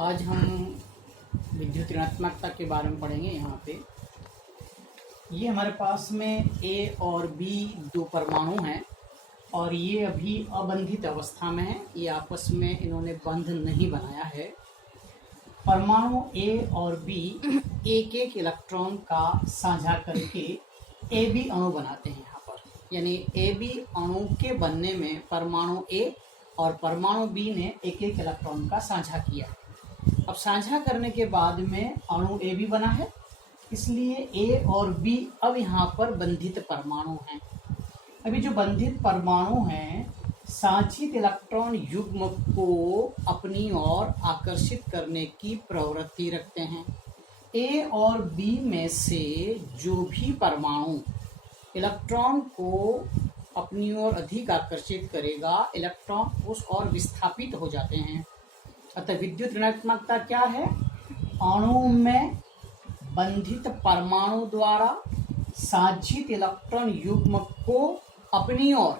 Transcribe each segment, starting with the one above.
आज हम विद्युत ऋणात्मकता के बारे में पढ़ेंगे। यहाँ पे ये हमारे पास में ए और बी दो परमाणु हैं और ये अभी अबंधित अवस्था में है। ये आपस में इन्होंने बंध नहीं बनाया है। परमाणु ए और बी एक एक इलेक्ट्रॉन का साझा करके ए बी अणु बनाते हैं। यहाँ पर यानी ए बी अणु के बनने में परमाणु ए और परमाणु बी ने एक एक इलेक्ट्रॉन का साझा किया। अब साझा करने के बाद में अणु ए बी बना है, इसलिए ए और बी अब यहाँ पर बंधित परमाणु हैं। अभी जो बंधित परमाणु हैं साझित इलेक्ट्रॉन युग्म को अपनी ओर आकर्षित करने की प्रवृत्ति रखते हैं। ए और बी में से जो भी परमाणु इलेक्ट्रॉन को अपनी ओर अधिक आकर्षित करेगा, इलेक्ट्रॉन उस ओर विस्थापित हो जाते हैं। अतः विद्युत ऋणात्मकता क्या है? अणु में बंधित परमाणु द्वारा साझित इलेक्ट्रॉन युग्म को अपनी ओर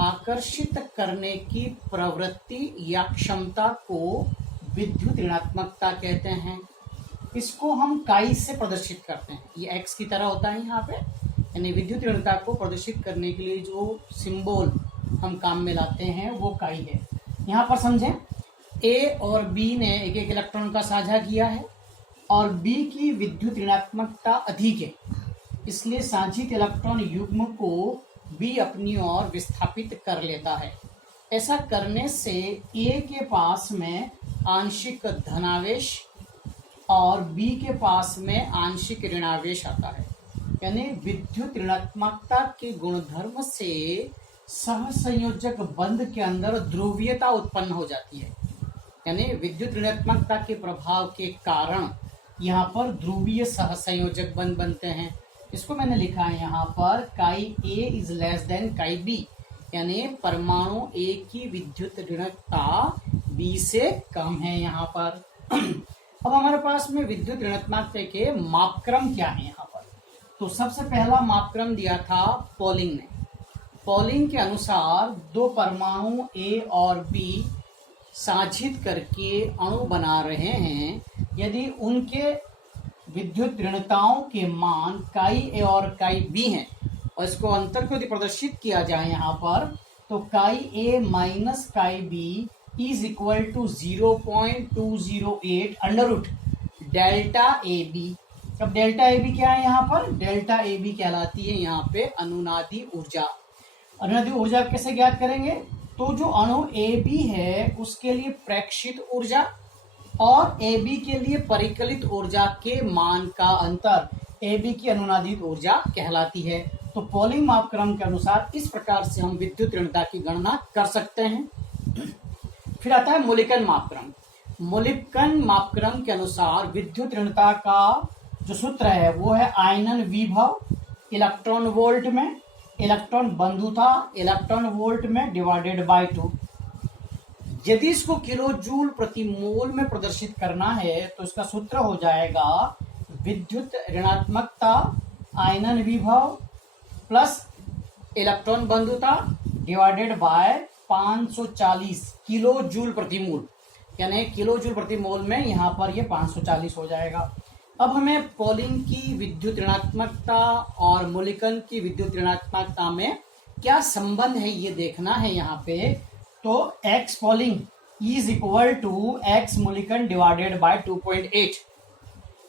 आकर्षित करने की प्रवृत्ति या क्षमता को विद्युत ऋणात्मकता कहते हैं। इसको हम काई से प्रदर्शित करते हैं। ये एक्स की तरह होता है यहाँ पे, यानी विद्युत ऋणात्मकता को प्रदर्शित करने के लिए जो सिंबल हम काम में लाते हैं वो काई है। यहाँ पर समझें, ए और बी ने एक एक इलेक्ट्रॉन का साझा किया है और बी की विद्युत ऋणात्मकता अधिक है, इसलिए साझित इलेक्ट्रॉन युग्म को बी अपनी ओर विस्थापित कर लेता है। ऐसा करने से ए के पास में आंशिक धनावेश और बी के पास में आंशिक ऋणावेश आता है। यानी विद्युत ऋणात्मकता के गुणधर्म से सहसंयोजक बंध के अंदर ध्रुवीयता उत्पन्न हो जाती है। यानी विद्युत ऋणात्मकता के प्रभाव के कारण यहाँ पर ध्रुवीय सहसंयोजक बंध बनते हैं। इसको मैंने लिखा है यहाँ पर काई ए इज लेस देन काई बी, यानी परमाणु ए की विद्युत ऋणात्मकता बी से कम है यहाँ पर। अब हमारे पास में विद्युत ऋणात्मकता के मापक्रम क्या है यहाँ पर? तो सबसे पहला मापक्रम दिया था पॉलिंग ने। पॉलिंग के अनुसार दो परमाणु ए और बी साझित करके अणु बना रहे हैं। यदि उनके विद्युत ऋणताओं के मान काई ए और काई बी हैं और इसको अंतर को यदि प्रदर्शित किया जाए यहाँ पर, तो chi A minus chi B is equal to 0.208 under root delta A B. अब डेल्टा ए बी क्या है यहाँ पर? डेल्टा ए बी कहलाती है यहाँ पे अनुनादी ऊर्जा। अनुनादी ऊर्जा कैसे ज्ञात करेंगे? तो जो अणु ए बी है उसके लिए प्रेक्षित ऊर्जा और ए बी के लिए परिकलित ऊर्जा के मान का अंतर ए बी की अनुनादित ऊर्जा कहलाती है। तो पॉलिंग मापक्रम के अनुसार इस प्रकार से हम विद्युत ऋणता की गणना कर सकते हैं। फिर आता है मुलिकन मापक्रम। मुलिकन मापक्रम के अनुसार विद्युत ऋणता का जो सूत्र है वो है आयनन विभव इलेक्ट्रॉन वोल्ट में, इलेक्ट्रॉन बंधुता इलेक्ट्रॉन वोल्ट में डिवाइडेड बाय 2। यदि इसको किलो जूल प्रति मोल में प्रदर्शित करना है तो इसका सूत्र हो जाएगा विद्युत ऋणात्मकता आयनन विभव प्लस इलेक्ट्रॉन बंधुता डिवाइडेड बाय 540 किलो जूल प्रति मोल, यानी किलो जूल प्रति मोल में यहाँ पर ये 540 हो जाएगा। अब हमें पॉलिंग की विद्युत ऋणात्मकता और मुलिकन की विद्युत ऋणात्मकता में क्या संबंध है ये देखना है यहाँ पे। तो x Pauling is equal to x Mulliken divided by 2.8।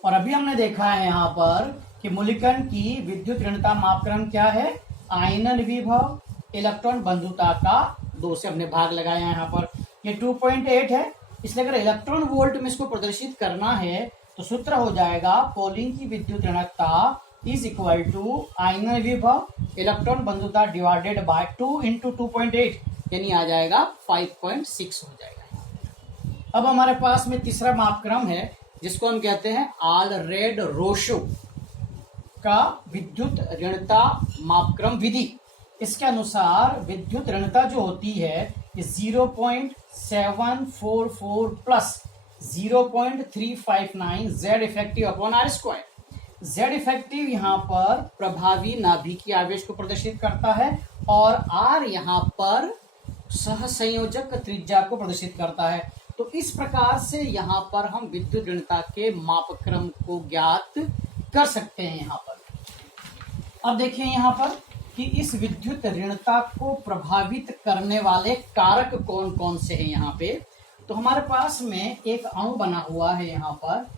और अभी हमने देखा है यहाँ पर कि मुलिकन की विद्युत ऋणता मापक्रम क्या है? आयनन विभव इलेक्ट्रॉन बंधुता का 2 से हमने भाग लगाया यहाँ पर। ये 2.8 है, इसलिए अगर इलेक्ट्रॉन वोल्ट में इसको प्रदर्शित करना है तो सूत्र हो जाएगा पॉलिंग की विद्युत ऋणता इज इक्वल टू आयनन विभव इलेक्ट्रॉन बंधुता डिवाइडेड बाय 2 इंटू 2.8, यानी आ जाएगा 5.6 हो जाएगा। अब हमारे पास में तीसरा मापक्रम है जिसको हम कहते हैं आलरेड-रोशो का विद्युत ऋणता मापक्रम विधि। इसके अनुसार विद्युत ऋणता जो होती है 0.744 plus 0.359 Z effective upon R square. Z effective यहाँ पर प्रभावी नाभिकीय आवेश को प्रदर्शित करता है और आर यहाँ पर सहसंयोजक त्रिज्या को प्रदर्शित करता है। तो इस प्रकार से यहाँ पर हम विद्युत ऋणता के मापक्रम को ज्ञात कर सकते हैं। यहाँ पर अब देखिए यहाँ पर कि इस विद्युत ऋणता को प्रभावित करने वाले कारक कौन कौन से हैं। यहाँ पे तो हमारे पास में एक अणु बना हुआ है। यहाँ पर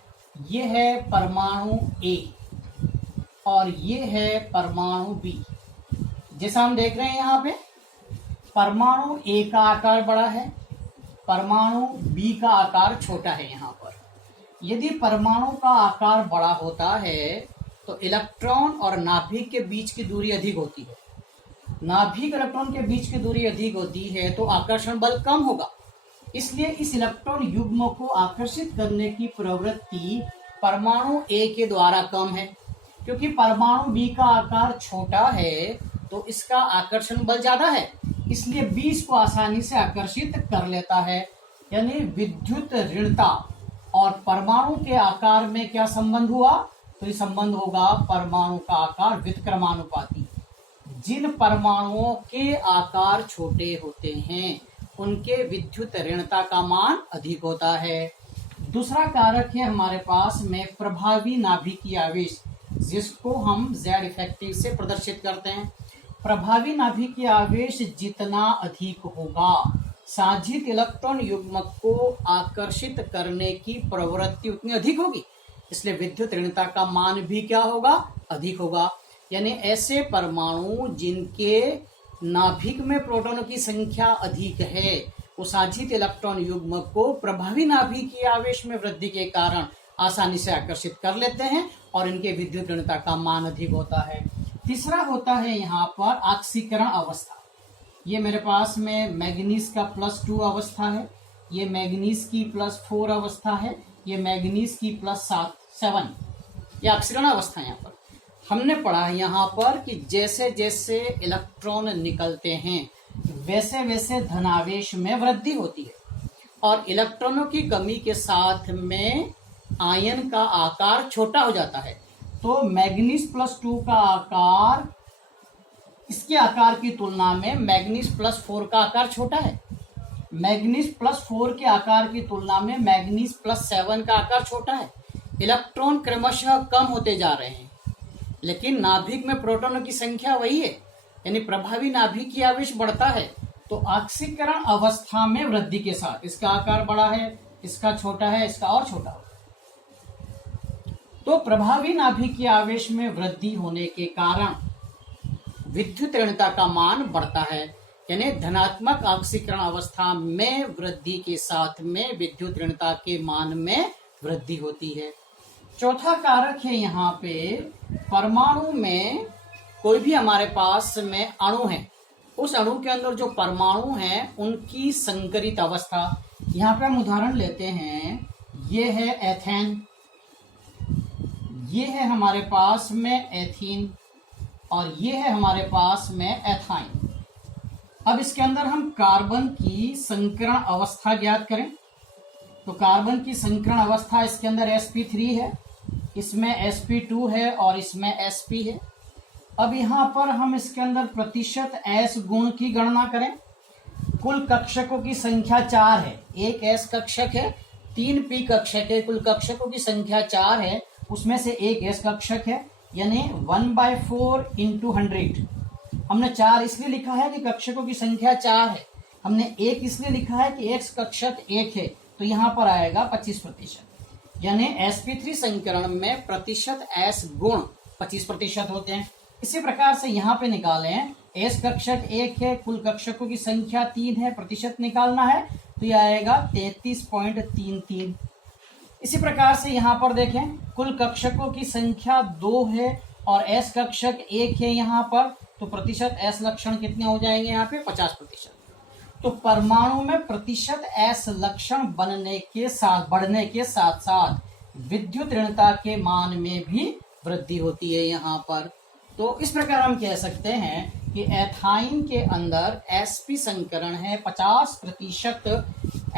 ये है परमाणु A और ये है परमाणु B। जैसा हम देख रहे हैं यहाँ पे परमाणु A का आकार बड़ा है, परमाणु B का आकार छोटा है। यहाँ पर यदि परमाणु का आकार बड़ा होता है तो इलेक्ट्रॉन और नाभिक के बीच की दूरी अधिक होती है। नाभिक इलेक्ट्रॉन के बीच की दूरी अधिक होती है तो आकर्षण बल कम होगा। इसलिए इस इलेक्ट्रॉन युग्म को आकर्षित करने की प्रवृत्ति परमाणु A के द्वारा कम है। क्योंकि परमाणु B का आकार छोटा है तो इसका आकर्षण बल ज्यादा है, इसलिए B इसको आसानी से आकर्षित कर लेता है। यानी विद्युत ऋणता और परमाणु के आकार में क्या संबंध हुआ, तो ये संबंध होगा परमाणु का आकार व्युत्क्रमानुपाती। जिन परमाणुओं के आकार छोटे होते हैं उनके विद्युत ऋणता का मान अधिक होता है। दूसरा कारक है हमारे पास में प्रभावी नाभिकीय आवेश, जिसको हम Z इफेक्टिव से प्रदर्शित करते हैं। प्रभावी नाभिकीय आवेश जितना अधिक होगा साझित इलेक्ट्रॉन युग्मक को आकर्षित करने की प्रवृत्ति उतनी अधिक होगी, इसलिए विद्युत ऋणता का मान भी क्या होगा, अधिक होगा। यानी ऐसे परमाणु जिनके नाभिक में प्रोटॉनों की संख्या अधिक है वो साझित इलेक्ट्रॉन युग्मक को प्रभावी नाभिकीय आवेश में वृद्धि के कारण आसानी से आकर्षित कर लेते हैं और इनके विद्युत ऋणता का मान अधिक होता है। तीसरा होता है यहाँ पर ऑक्सीकरण अवस्था। ये मेरे पास में मैग्नीज का +2 अवस्था है, ये मैग्नीज की +4 अवस्था है, ये मैग्नीज की +7 ये ऑक्सीकरण अवस्था। यहाँ पर हमने पढ़ा है यहाँ पर कि जैसे जैसे इलेक्ट्रॉन निकलते हैं वैसे वैसे धनावेश में वृद्धि होती है और इलेक्ट्रॉनों की कमी के साथ में आयन का आकार छोटा हो जाता है। तो मैग्नीज +2 का आकार इसके आकार की तुलना में मैग्नीज +4 का आकार छोटा है। मैग्नीज +4 के आकार की तुलना में मैग्नीज +7 का आकार छोटा है। इलेक्ट्रॉन क्रमशः कम होते जा रहे हैं लेकिन नाभिक में प्रोटॉनों की संख्या वही है, यानी प्रभावी नाभिकीय आवेश बढ़ता है। तो ऑक्सीकरण अवस्था में वृद्धि के साथ इसका आकार बड़ा है, इसका छोटा है, इसका और छोटा होगा। तो प्रभावी नाभिकीय आवेश में वृद्धि होने के कारण विद्युत ऋणता का मान बढ़ता है, यानी धनात्मक ऑक्सीकरण अवस्था में वृद्धि के साथ में विद्युत ऋणता के मान में वृद्धि होती है। चौथा कारक है यहाँ पे परमाणु में कोई भी हमारे पास में अणु है, उस अणु के अंदर जो परमाणु हैं उनकी संकरित अवस्था। यहाँ पे हम उदाहरण लेते हैं, ये है एथेन, ये है हमारे पास में एथीन और ये है हमारे पास में एथाइन। अब इसके अंदर हम कार्बन की संकरण अवस्था ज्ञात करें तो कार्बन की संकरण अवस्था इसके अंदर sp3 है, इसमें sp2 है और इसमें sp है। अब यहाँ पर हम इसके अंदर प्रतिशत S गुण की गणना करें। कुल कक्षकों की संख्या 4 है, एक S कक्षक है, 3 P कक्षक है, कुल कक्षकों की संख्या 4 है, उसमें से एक S कक्षक है, यानी 1/4 × 100। हमने 4 इसलिए लिखा है कि कक्षकों की संख्या 4 है, हमने 1 इसलिए लिखा है कि X कक्षक 1 है, तो यहाँ पर आएगा 25%, यानी sp3 संकरण में प्रतिशत S गुण 25% होते हैं। इसी प्रकार से यहाँ पे निकालें, S कक्षक 1 है, कुल कक्षकों की संख्या 3 है, प्रतिशत निकालना है तो यह आएगा 33.33। इसी प्रकार से यहाँ पर देखें, कुल कक्षकों की संख्या 2 है और S कक्षक 1 है यहाँ पर, तो प्रतिशत S लक्षण कितने हो जाएंगे यहाँ पे 50%। तो परमाणु में प्रतिशत S लक्षण बढ़ने के साथ साथ विद्युत ऋणता के मान में भी वृद्धि होती है यहाँ पर। तो इस प्रकार हम कह सकते हैं कि एथाइन के अंदर sp संकरण है, 50%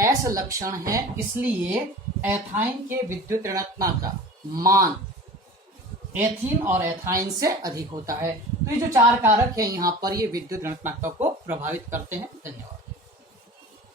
S लक्षण है, इसलिए एथाइन के विद्युत ऋणता का मान एथीन और एथाइन से अधिक होता है। तो ये जो 4 कारक हैं यहाँ पर ये विद्युत ऋणात्मकता को प्रभावित करते हैं। धन्यवाद।